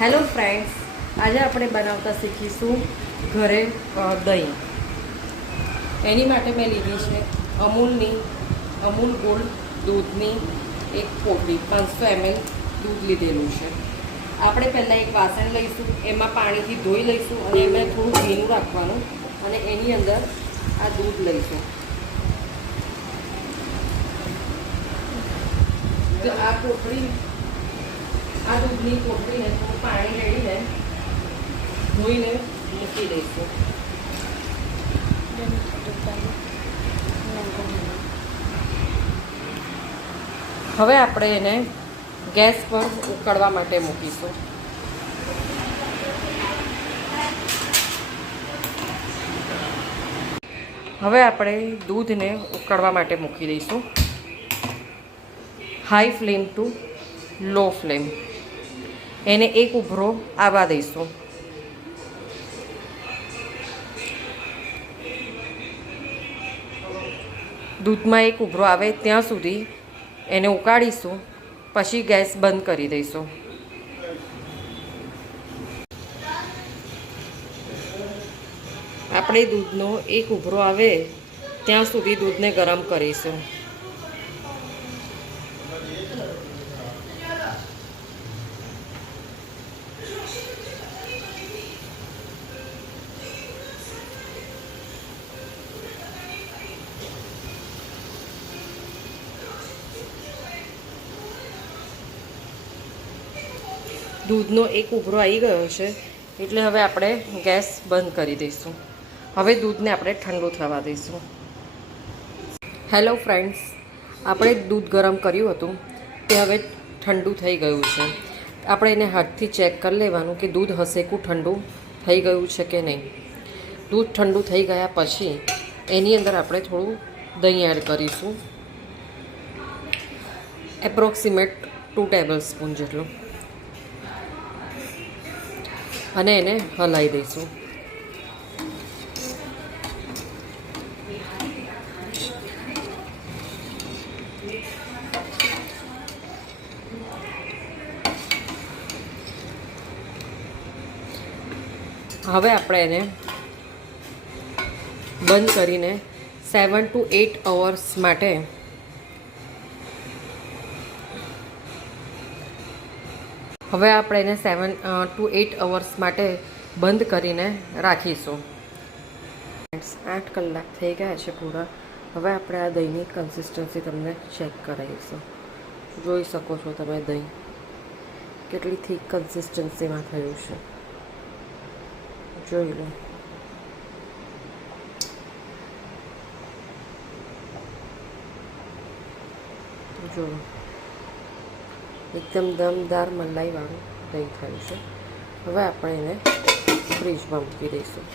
Hello friends, આજે આપણે બનાવતા શીખીશું ઘરે દહીં. એની માટે મેં લીધી છે અમૂલ ગોલ્ડ દૂધની એક પોટલી, 500 ml દૂધ લીધેલું છે. આપણે પહેલાં એક વાસણ લઈશું, એમાં પાણીથી ધોઈ લઈશું અને એમાં થોડું ભીનું રાખવાનું અને એની અંદર આ દૂધ લઈશું. તો આ દૂધની કોથળીને થોડું પાણી રેડીને ધોઈને મૂકી દઈશું. હવે આપણે એને ગેસ પર ઉકળવા માટે મૂકીશું. હવે આપણે દૂધને ઉકળવા માટે મૂકી દઈશું. હાઈ ફ્લેમ ટુ લો ફ્લેમ. એને એક ઉભરો આવવા દઈશું. દૂધમાં એક ઉભરો આવે ત્યાં સુધી એને ઉકાળીશું, પછી ગેસ બંધ કરી દઈશું. આપણે દૂધનો એક ઉભરો આવે ત્યાં સુધી દૂધને ગરમ કરીશું. દૂધનો એક ઉભરો આવી ગયો છે એટલે હવે આપણે ગેસ બંધ કરી દઈશું. હવે દૂધને આપણે ઠંડુ થવા દઈશું. હેલો ફ્રેન્ડ્સ, આપણે દૂધ ગરમ કર્યું હતું તે હવે ઠંડુ થઈ ગયું છે. આપણે એને હાથથી ચેક કરી લેવાનું કે દૂધ હસેકું ઠંડુ થઈ ગયું છે કે નહીં. દૂધ ઠંડુ થઈ ગયા પછી એની અંદર આપણે થોડું દહીં એડ કરીશું, એપ્રોક્સિમેટ 2 ટેબલસ્પૂન જેટલું, અને એને હલાવી દઈશું. હવે આપણે એને બંધ કરીને 7 to 8 અવર્સ માટે બંધ કરીને રાખીશું. 8 કલાક થઈ ગયા છે પૂરા. હવે આપણે આ દહીંની કન્સિસ્ટન્સી તમને ચેક કરાવીશું. જોઈ શકો છો તમે દહીં કેટલી થીક કન્સિસ્ટન્સીમાં થયું છે. જોઈ લો. જો એકદમ દમદાર મલાઈવાળું દહીં થયું છે. હવે આપણે એને ફ્રીજમાં મૂકી દઈશું.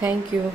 Thank you.